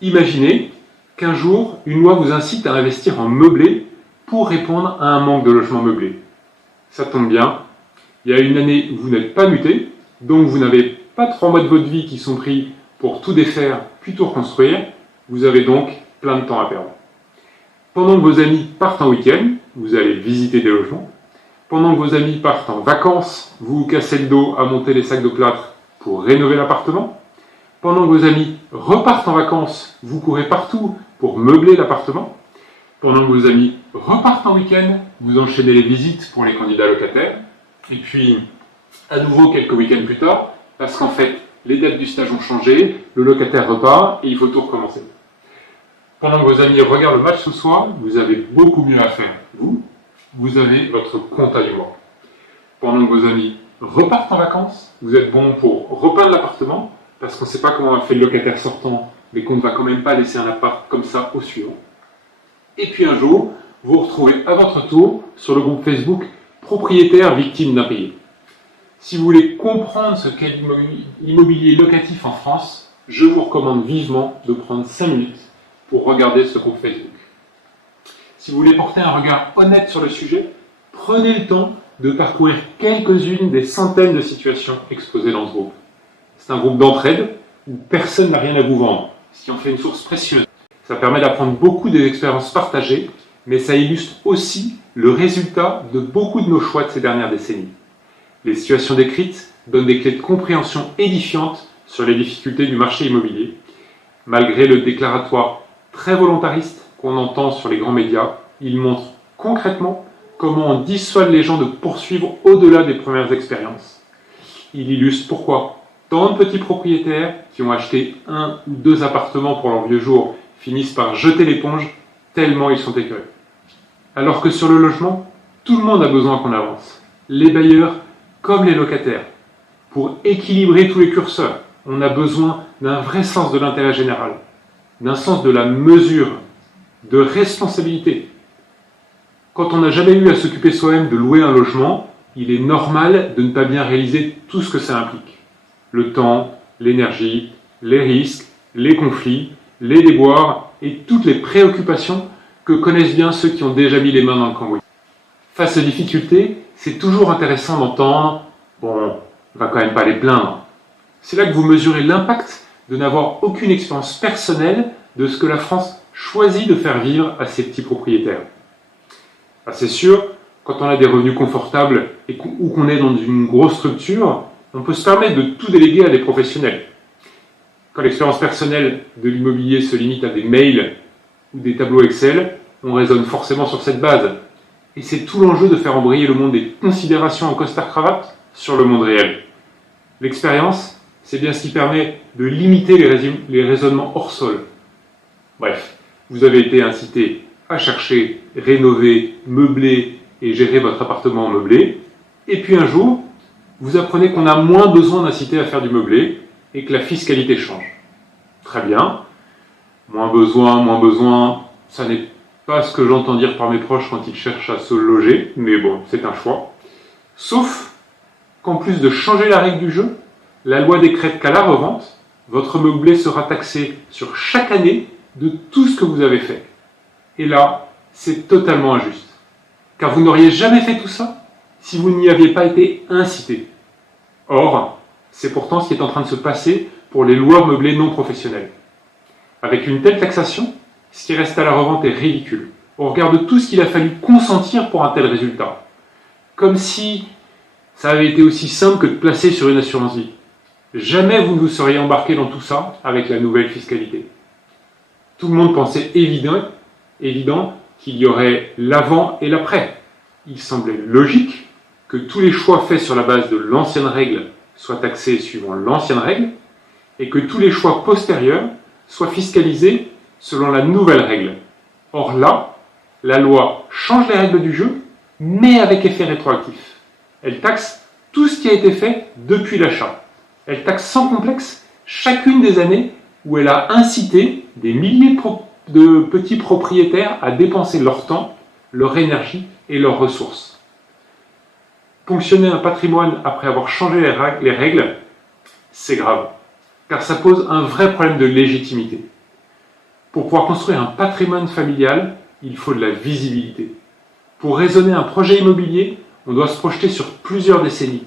Imaginez qu'un jour, une loi vous incite à investir en meublé pour répondre à un manque de logements meublés. Ça tombe bien, il y a une année où vous n'êtes pas muté, donc vous n'avez pas 3 mois de votre vie qui sont pris pour tout défaire puis tout reconstruire, vous avez donc plein de temps à perdre. Pendant que vos amis partent en week-end, vous allez visiter des logements. Pendant que vos amis partent en vacances, vous vous cassez le dos à monter les sacs de plâtre pour rénover l'appartement. Pendant que vos amis repartent en vacances, vous courez partout pour meubler l'appartement. Pendant que vos amis repartent en week-end, vous enchaînez les visites pour les candidats locataires. Et puis, à nouveau quelques week-ends plus tard, parce qu'en fait, les dates du stage ont changé, le locataire repart et il faut tout recommencer. Pendant que vos amis regardent le match ce soir, vous avez beaucoup mieux à faire. Vous avez votre compta du mois. Pendant que vos amis repartent en vacances, vous êtes bon pour repeindre l'appartement, parce qu'on ne sait pas comment a fait le locataire sortant, mais qu'on ne va quand même pas laisser un appart comme ça au suivant. Et puis un jour, vous vous retrouvez à votre tour sur le groupe Facebook Propriétaires victimes d'impayés. Si vous voulez comprendre ce qu'est l'immobilier locatif en France, je vous recommande vivement de prendre 5 minutes pour regarder ce groupe Facebook. Si vous voulez porter un regard honnête sur le sujet, prenez le temps de parcourir quelques-unes des centaines de situations exposées dans ce groupe. C'est un groupe d'entraide où personne n'a rien à vous vendre, ce qui en fait une source précieuse. Ça permet d'apprendre beaucoup des expériences partagées, mais ça illustre aussi le résultat de beaucoup de nos choix de ces dernières décennies. Les situations décrites donnent des clés de compréhension édifiantes sur les difficultés du marché immobilier. Malgré le déclaratoire très volontariste qu'on entend sur les grands médias, il montre concrètement comment on dissuade les gens de poursuivre au-delà des premières expériences. Il illustre pourquoi tant de petits propriétaires qui ont acheté 1 ou 2 appartements pour leur vieux jour finissent par jeter l'éponge tellement ils sont écœurés. Alors que sur le logement, tout le monde a besoin qu'on avance. Les bailleurs comme les locataires. Pour équilibrer tous les curseurs, on a besoin d'un vrai sens de l'intérêt général, d'un sens de la mesure, de responsabilité. Quand on n'a jamais eu à s'occuper soi-même de louer un logement, il est normal de ne pas bien réaliser tout ce que ça implique. Le temps, l'énergie, les risques, les conflits, les déboires et toutes les préoccupations que connaissent bien ceux qui ont déjà mis les mains dans le cambouis. Face aux difficultés, c'est toujours intéressant d'entendre « bon, on va quand même pas les plaindre ». C'est là que vous mesurez l'impact de n'avoir aucune expérience personnelle de ce que la France choisit de faire vivre à ses petits propriétaires. Ah, c'est sûr, quand on a des revenus confortables ou qu'on est dans une grosse structure, on peut se permettre de tout déléguer à des professionnels. Quand l'expérience personnelle de l'immobilier se limite à des mails ou des tableaux Excel, on raisonne forcément sur cette base. Et c'est tout l'enjeu de faire embrayer le monde des considérations en costard-cravate sur le monde réel. L'expérience, c'est bien ce qui permet de limiter les raisonnements hors sol. Bref, vous avez été incité à chercher, rénover, meubler et gérer votre appartement meublé. Et puis un jour, vous apprenez qu'on a moins besoin d'inciter à faire du meublé et que la fiscalité change. Très bien. Moins besoin, ça n'est pas ce que j'entends dire par mes proches quand ils cherchent à se loger, mais bon, c'est un choix. Sauf qu'en plus de changer la règle du jeu, la loi décrète qu'à la revente, votre meublé sera taxé sur chaque année de tout ce que vous avez fait. Et là, c'est totalement injuste. Car vous n'auriez jamais fait tout ça si vous n'y aviez pas été incité. Or, c'est pourtant ce qui est en train de se passer pour les loueurs meublés non professionnels. Avec une telle taxation, ce qui reste à la revente est ridicule. On regarde tout ce qu'il a fallu consentir pour un tel résultat. Comme si ça avait été aussi simple que de placer sur une assurance vie. Jamais vous ne vous seriez embarqué dans tout ça avec la nouvelle fiscalité. Tout le monde pensait évident qu'il y aurait l'avant et l'après. Il semblait logique que tous les choix faits sur la base de l'ancienne règle soient taxés suivant l'ancienne règle et que tous les choix postérieurs soient fiscalisés selon la nouvelle règle. Or là, la loi change les règles du jeu, mais avec effet rétroactif. Elle taxe tout ce qui a été fait depuis l'achat. Elle taxe sans complexe chacune des années où elle a incité des milliers de petits propriétaires à dépenser leur temps, leur énergie et leurs ressources. Ponctionner un patrimoine après avoir changé les règles, c'est grave, car ça pose un vrai problème de légitimité. Pour pouvoir construire un patrimoine familial, il faut de la visibilité. Pour raisonner un projet immobilier, on doit se projeter sur plusieurs décennies.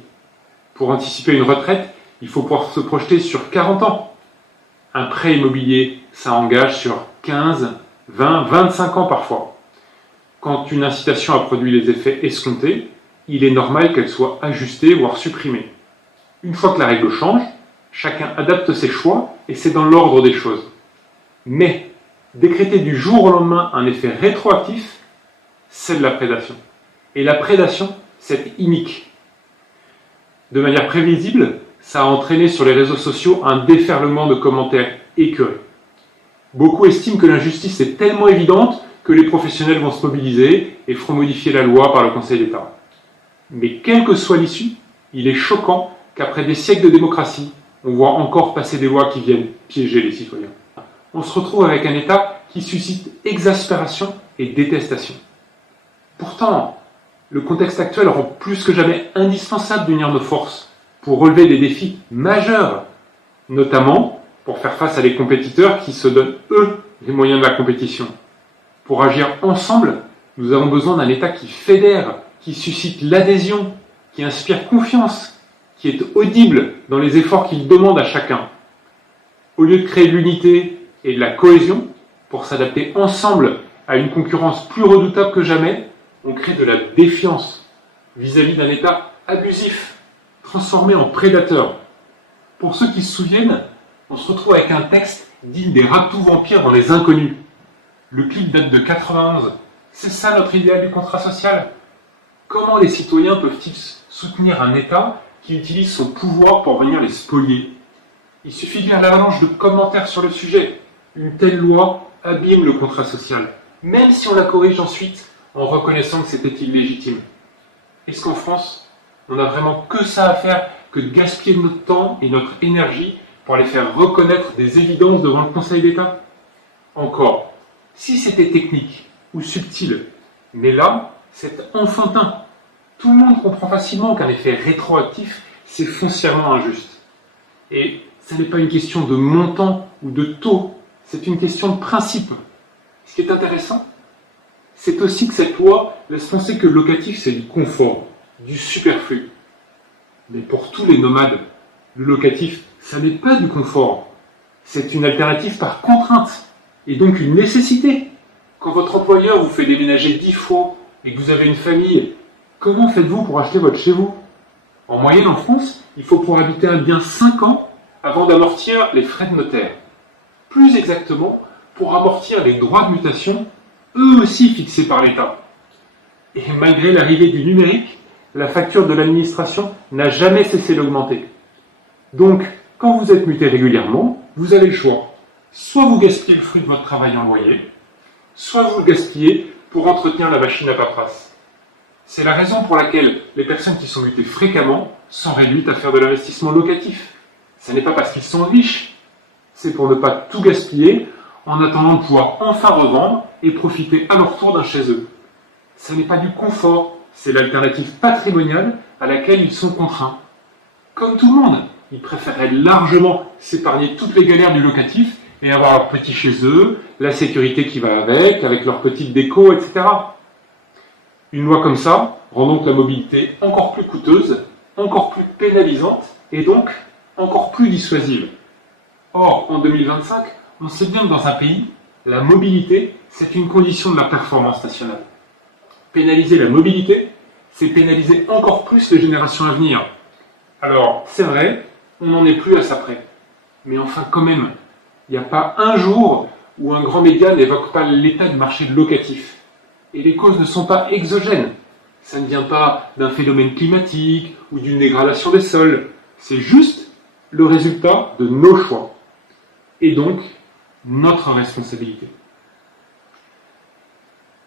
Pour anticiper une retraite, il faut pouvoir se projeter sur 40 ans. Un prêt immobilier, ça engage sur 15, 20, 25 ans parfois. Quand une incitation a produit les effets escomptés, il est normal qu'elle soit ajustée, voire supprimée. Une fois que la règle change, chacun adapte ses choix et c'est dans l'ordre des choses. Mais décréter du jour au lendemain un effet rétroactif, c'est de la prédation. Et la prédation, c'est inique. De manière prévisible, ça a entraîné sur les réseaux sociaux un déferlement de commentaires écœurés. Beaucoup estiment que l'injustice est tellement évidente que les professionnels vont se mobiliser et feront modifier la loi par le Conseil d'État. Mais quelle que soit l'issue, il est choquant qu'après des siècles de démocratie, on voit encore passer des lois qui viennent piéger les citoyens. On se retrouve avec un État qui suscite exaspération et détestation. Pourtant, le contexte actuel rend plus que jamais indispensable d'unir nos forces pour relever des défis majeurs, notamment pour faire face à des compétiteurs qui se donnent, eux, les moyens de la compétition. Pour agir ensemble, nous avons besoin d'un État qui fédère, qui suscite l'adhésion, qui inspire confiance, qui est audible dans les efforts qu'il demande à chacun. Au lieu de créer de l'unité et de la cohésion, pour s'adapter ensemble à une concurrence plus redoutable que jamais, on crée de la défiance vis-à-vis d'un État abusif, transformé en prédateur. Pour ceux qui se souviennent, on se retrouve avec un texte digne des ratous vampires dans Les Inconnus. Le clip date de 91. C'est ça notre idéal du contrat social? Comment les citoyens peuvent-ils soutenir un État qui utilise son pouvoir pour venir les spolier? Il suffit de lire l'avalanche de commentaires sur le sujet. Une telle loi abîme le contrat social, même si on la corrige ensuite en reconnaissant que c'était illégitime. Est-ce qu'en France, on n'a vraiment que ça à faire que de gaspiller notre temps et notre énergie pour aller faire reconnaître des évidences devant le Conseil d'État? Encore, si c'était technique ou subtil, mais là, c'est enfantin. Tout le monde comprend facilement qu'un effet rétroactif, c'est foncièrement injuste. Et ce n'est pas une question de montant ou de taux, c'est une question de principe. Ce qui est intéressant, c'est aussi que cette loi laisse penser que le locatif, c'est du confort, du superflu. Mais pour tous les nomades, le locatif, ça n'est pas du confort. C'est une alternative par contrainte, et donc une nécessité. Quand votre employeur vous fait déménager 10 fois et que vous avez une famille, comment faites-vous pour acheter votre chez vous? En moyenne, en France, il faut pour habiter un bien 5 ans avant d'amortir les frais de notaire. Plus exactement, pour amortir les droits de mutation, eux aussi fixés par l'État. Et malgré l'arrivée du numérique, la facture de l'administration n'a jamais cessé d'augmenter. Donc, quand vous êtes muté régulièrement, vous avez le choix. Soit vous gaspillez le fruit de votre travail en loyer, soit vous le gaspillez pour entretenir la machine à paperasse. C'est la raison pour laquelle les personnes qui sont mutées fréquemment sont réduites à faire de l'investissement locatif. Ce n'est pas parce qu'ils sont riches, c'est pour ne pas tout gaspiller en attendant de pouvoir enfin revendre et profiter à leur tour d'un chez eux. Ce n'est pas du confort, c'est l'alternative patrimoniale à laquelle ils sont contraints. Comme tout le monde, ils préféraient largement s'épargner toutes les galères du locatif et avoir leur petit chez eux, la sécurité qui va avec leur petite déco, etc. Une loi comme ça rend donc la mobilité encore plus coûteuse, encore plus pénalisante et donc encore plus dissuasive. Or, en 2025, on sait bien que dans un pays, la mobilité, c'est une condition de la performance nationale. Pénaliser la mobilité, c'est pénaliser encore plus les générations à venir. Alors, c'est vrai, on n'en est plus à ça près. Mais enfin, quand même, il n'y a pas un jour où un grand média n'évoque pas l'état du marché locatif. Et les causes ne sont pas exogènes. Ça ne vient pas d'un phénomène climatique ou d'une dégradation des sols. C'est juste le résultat de nos choix. Et donc, notre responsabilité.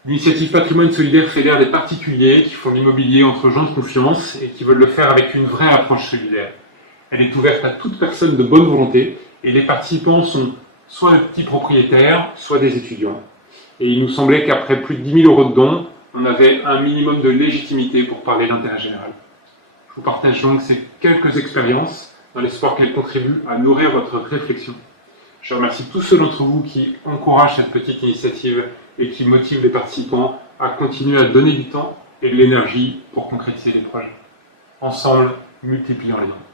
L'initiative Patrimoine Solidaire fédère des particuliers qui font l'immobilier entre gens de confiance et qui veulent le faire avec une vraie approche solidaire. Elle est ouverte à toute personne de bonne volonté et les participants sont soit les petits propriétaires, soit des étudiants. Et il nous semblait qu'après plus de 10 000 € de dons, on avait un minimum de légitimité pour parler d'intérêt général. Je vous partage donc ces quelques expériences dans l'espoir qu'elles contribuent à nourrir votre réflexion. Je remercie tous ceux d'entre vous qui encouragent cette petite initiative et qui motivent les participants à continuer à donner du temps et de l'énergie pour concrétiser les projets. Ensemble, multiplions les dons.